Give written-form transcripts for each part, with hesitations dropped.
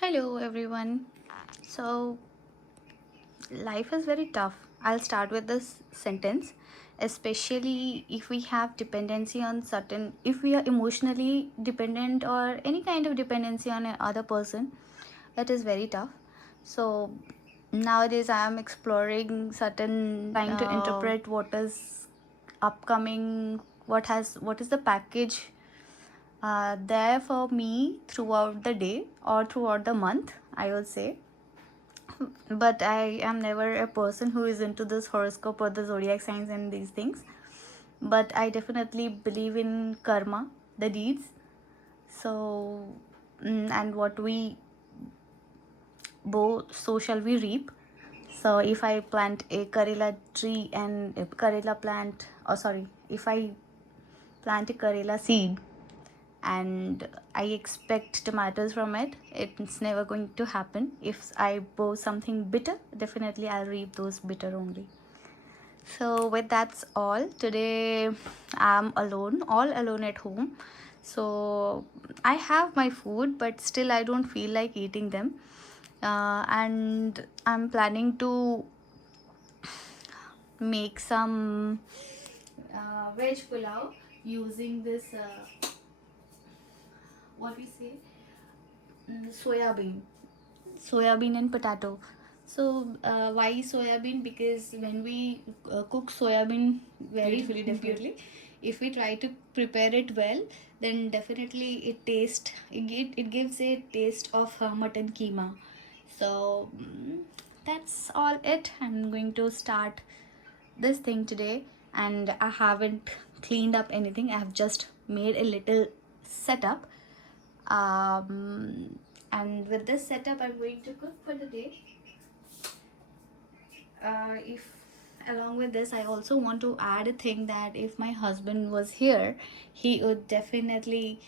Hello everyone. So, life is very tough. I'll start with this sentence, especially if we have dependency on certain, if we are emotionally dependent or any kind of dependency on another person, it is very tough. So, nowadays I am exploring certain, trying to interpret what is upcoming, what is the package there for me throughout the day or throughout the month, I will say. But I am never a person who is into this horoscope or the zodiac signs and these things. But I definitely believe in karma, the deeds. So, and what we bow, so shall we reap. So, if I plant a Karela tree and a Karela plant, or sorry, if I plant a Karela seed and I expect tomatoes from it, it's never going to happen. If I bow something bitter, definitely I'll reap those bitter only. So with that's all. Today I'm alone, all alone at home. So I have my food, but still I don't feel like eating them. And I'm planning to make some veg pulao using this what we say, soya bean and potato. So why soya bean? Because when we cook soya bean very beautifully, if we try to prepare it well, then definitely it gives a taste of mutton keema. So that's all it. I'm going to start this thing today, and I haven't cleaned up anything. I have just made a little setup. And with this setup, I'm going to cook for the day. If along with this, I also want to add a thing that if my husband was here, he would definitely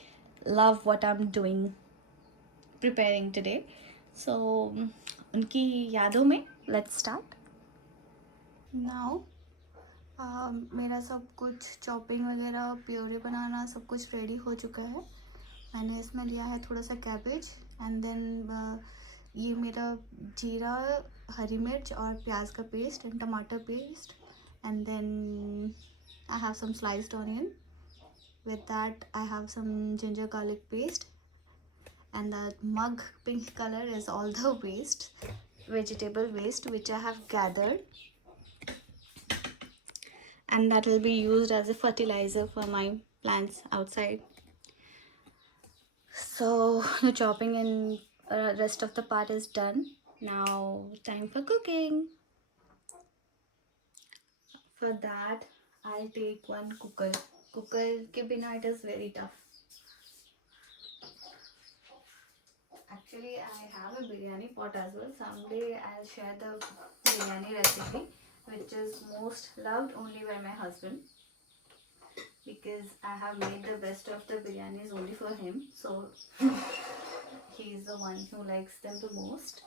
love what I'm doing, preparing today. So उनकी यादों में let's start now. मेरा सब कुछ chopping वगैरह puree बनाना सब कुछ ready हो चुका है. मैंने इसमें लिया है थोड़ा सा कैबेज एंड देन ये मेरा जीरा, हरी मिर्च और प्याज का पेस्ट एंड टमाटर paste and then I have some sliced onion. With that I have some ginger garlic paste, and that mug pink color is all the waste, vegetable waste which I have gathered, and that will be used as a fertilizer for my plants outside. So the chopping and rest of the part is done. Now time for cooking. For that I'll take one cooker. Cooker ke bina it is very tough. Actually I have a biryani pot as well. Someday I'll share the biryani recipe, which is most loved only by my husband, because I have made the best of the biryanis only for him. So he's the one who likes them the most.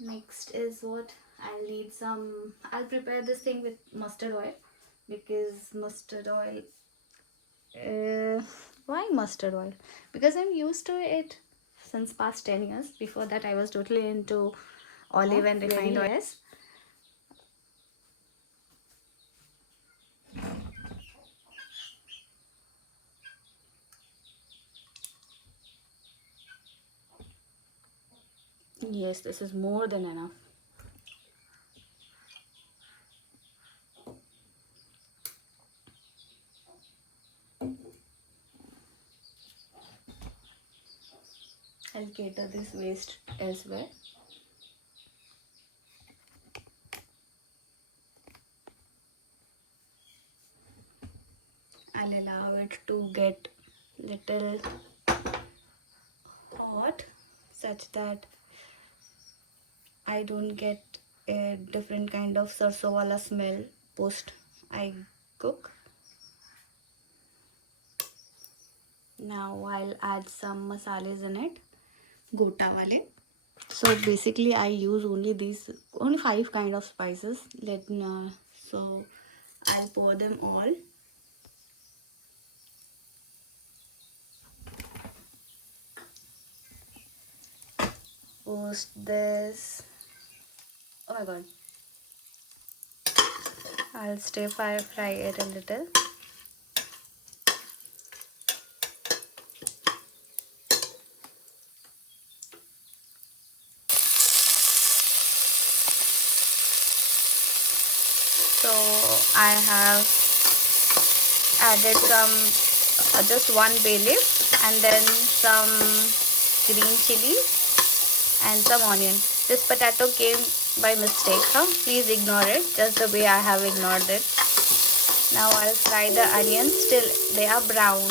Next is what I'll need some. I'll prepare this thing with mustard oil, because mustard oil. Why mustard oil? Because I'm used to it since past 10 years. Before that, I was totally into olive and refined oil. Yes. Yes, this is more than enough. I'll cater this waste elsewhere. I'll allow it to get little hot, such that I don't get a different kind of sarso wala smell post I cook. Now I'll add some masalas in it, gota wale. So basically I use only 5 kind of spices. So I'll pour them all. Post this. Oh my god. I'll fry it a little. So I have added some just one bay leaf and then some green chili and some onion. This potato came by mistake, please ignore it just the way I have ignored it. Now I'll fry the onions till they are brown.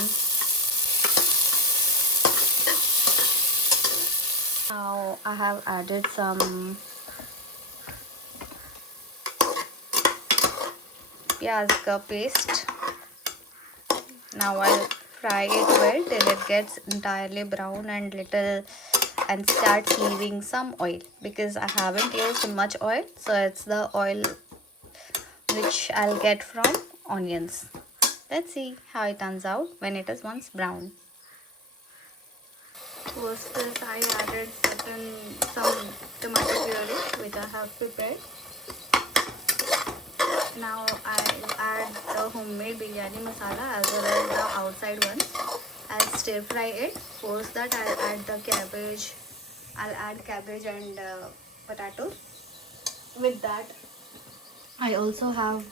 Now I have added some pyaz ka paste. Now I'll fry it well till it gets entirely brown and starts leaving some oil, because I haven't used much oil, so it's the oil which I'll get from onions. Let's see how it turns out when it is once brown. First this I added some tomato puree which I have prepared. Now I'll add the homemade biryani masala as well as the outside one. I'll stir fry it. Post that I'll add the cabbage. I'll add cabbage and potatoes. With that, I also have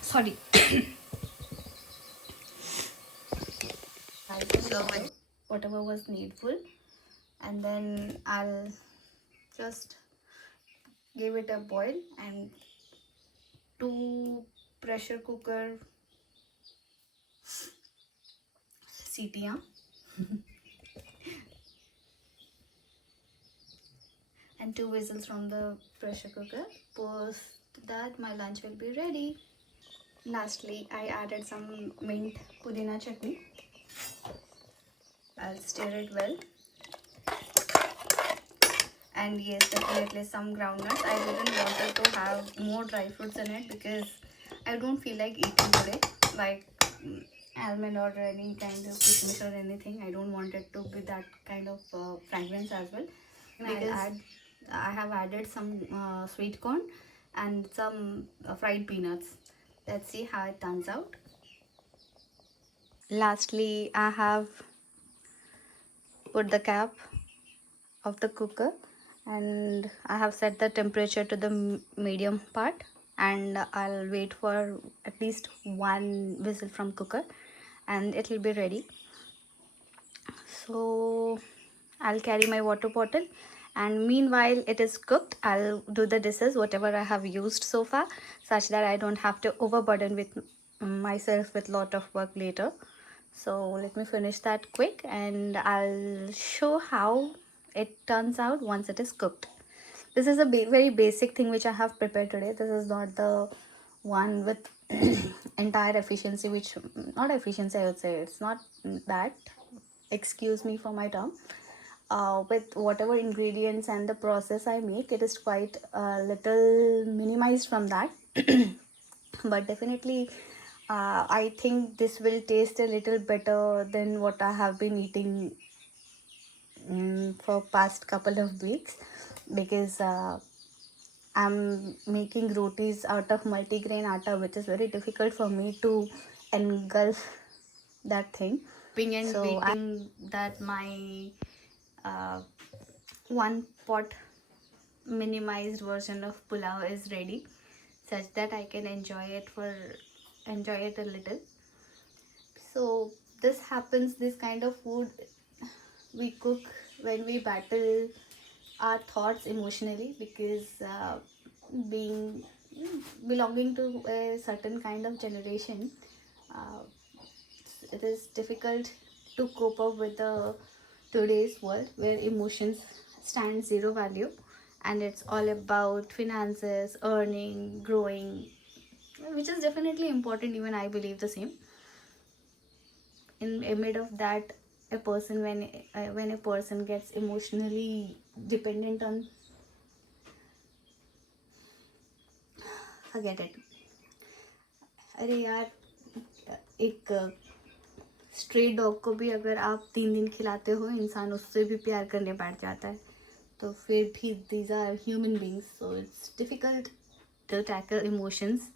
sorry. So whatever was needful, and then I'll just give it a boil and 2 pressure cooker सीटियाँ and 2 whistles from the pressure cooker. Post that my lunch will be ready. Lastly, I added some mint pudina chutney. I'll stir it well. And yes, definitely some groundnuts. I didn't wanted to have more dry fruits in it because I don't feel like eating today, like almond or any kind of kismis or anything. I don't want it to be that kind of fragrance as well. Because I have added some sweet corn and some fried peanuts. Let's see how it turns out. Lastly, I have put the cap of the cooker and I have set the temperature to the medium part, and I'll wait for at least 1 whistle from cooker and it will be ready. So I'll carry my water bottle, and meanwhile it is cooked, I'll do the dishes whatever I have used so far, such that I don't have to overburden with myself with lot of work later. So let me finish that quick and I'll show how it turns out once it is cooked. This is a very basic thing which I have prepared today. This is not the one with entire efficiency, which not efficiency, I would say it's not that, excuse me for my term. With whatever ingredients and the process I make, it is quite a little minimized from that. But definitely I think this will taste a little better than what I have been eating for past couple of weeks, because I'm making rotis out of multigrain atta, which is very difficult for me to engulf that thing. And so waiting that my uh, one pot minimized version of pulao is ready, such that I can enjoy it a little. So this happens, this kind of food we cook when we battle our thoughts emotionally, because being belonging to a certain kind of generation, uh, it is difficult to cope up with the today's world where emotions stand zero value, and it's all about finances, earning, growing, which is definitely important. Even I believe the same. In amid of that, a person, when a person gets emotionally dependent on, forget it. अरे यार, एक stray dog को भी अगर आप 3 दिन खिलाते हो, इंसान उससे भी प्यार करने बैठ जाता है. तो फिर भी these are human beings, so it's difficult to tackle emotions.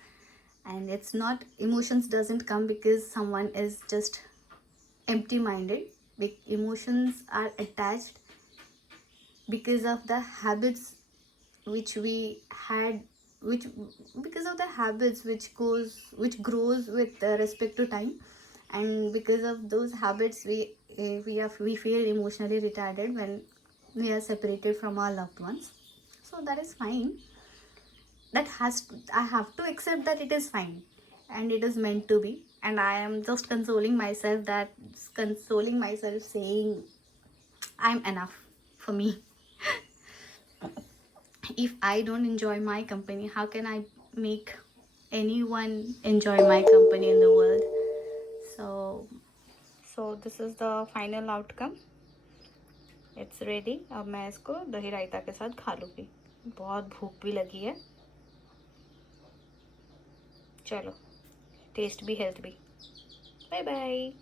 And it's not, emotions doesn't come because someone is just empty minded. Big emotions are attached because of the habits which we had, which, because of the habits which grows with respect to time. And because of those habits we feel emotionally retarded when we are separated from our loved ones. So that is fine. I have to accept that it is fine, and it is meant to be. And I am just consoling myself, saying I'm enough for me. If I don't enjoy my company, how can I make anyone enjoy my company in the world? So this is the final outcome. It's ready. अब मैं इसको दही रायता के साथ खा लूँगी. बहुत भूख भी लगी है. चलो, टेस्ट भी हेल्थ भी. Bye bye.